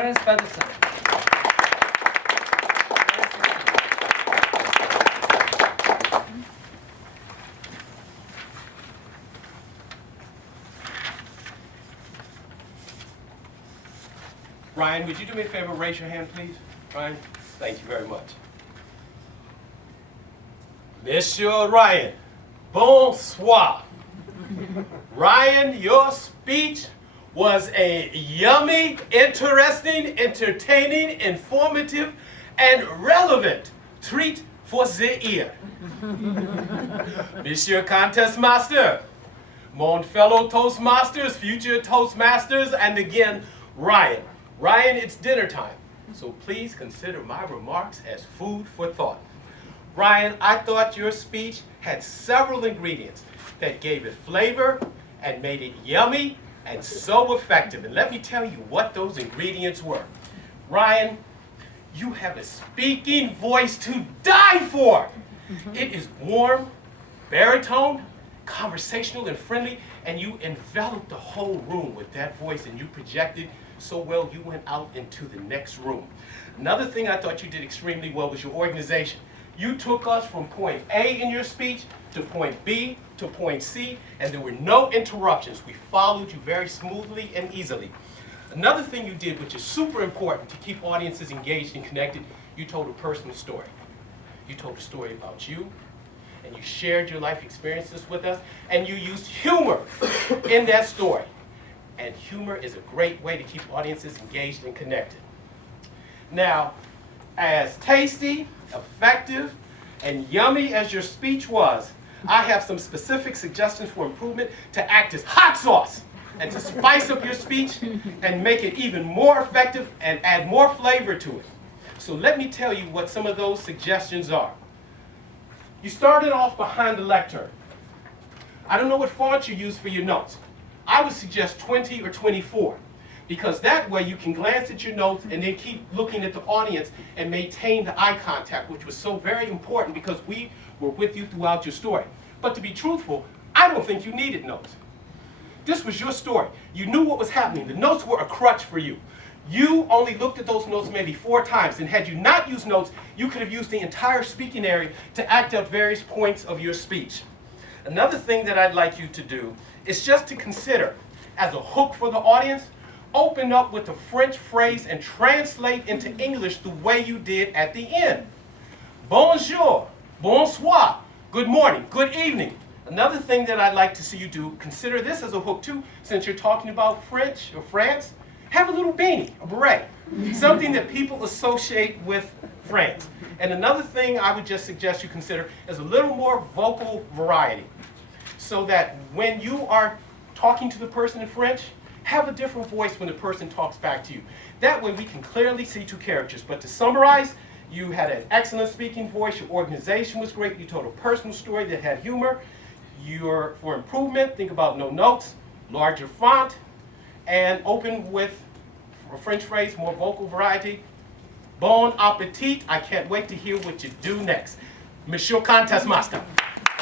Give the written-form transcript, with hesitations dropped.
Clarence Featherson. Ryan, would you do me a favor, raise your hand, please? Ryan, thank you very much. Monsieur Ryan, bonsoir. Ryan, your speech was a yummy, interesting, entertaining, informative, and relevant treat for the ear. Monsieur Contest Master, mon fellow Toastmasters, future Toastmasters, and again, Ryan. Ryan, it's dinner time, so please consider my remarks as food for thought. Ryan, I thought your speech had several ingredients that gave it flavor and made it yummy and so effective. And let me tell you what those ingredients were. Ryan, you have a speaking voice to die for. It is warm, baritone, conversational and friendly, and you enveloped the whole room with that voice, and you projected so well you went out into the next room. Another thing I thought you did extremely well was your organization. You took us from point A in your speech to point B to point C, and there were no interruptions. We followed you very smoothly and easily. Another thing you did, which is super important to keep audiences engaged and connected, you told a personal story. You told a story about you, and you shared your life experiences with us, and you used humor in that story. And humor is a great way to keep audiences engaged and connected. Now, as tasty, effective, and yummy as your speech was, I have some specific suggestions for improvement to act as hot sauce and to spice up your speech and make it even more effective and add more flavor to it. So let me tell you what some of those suggestions are. You started off behind the lectern. I don't know what font you use for your notes. I would suggest 20 or 24, because that way you can glance at your notes and then keep looking at the audience and maintain the eye contact, which was so very important because we were with you throughout your story. But to be truthful, I don't think you needed notes. This was your story. You knew what was happening. The notes were a crutch for you. You only looked at those notes maybe 4 times, and had you not used notes, you could have used the entire speaking area to act out various points of your speech. Another thing that I'd like you to do is just to consider, as a hook for the audience, open up with a French phrase and translate into English the way you did at the end. Bonjour, bonsoir, good morning, good evening. Another thing that I'd like to see you do, consider this as a hook too, since you're talking about French or France, have a little beanie, a beret, something that people associate with France. And another thing I would just suggest you consider is a little more vocal variety, so that when you are talking to the person in French, have a different voice when the person talks back to you. That way we can clearly see 2 characters. But to summarize, you had an excellent speaking voice, your organization was great, you told a personal story that had humor. For improvement, think about no notes, larger font, and open with a French phrase, more vocal variety. Bon appetit. I can't wait to hear what you do next. Monsieur Contest Master.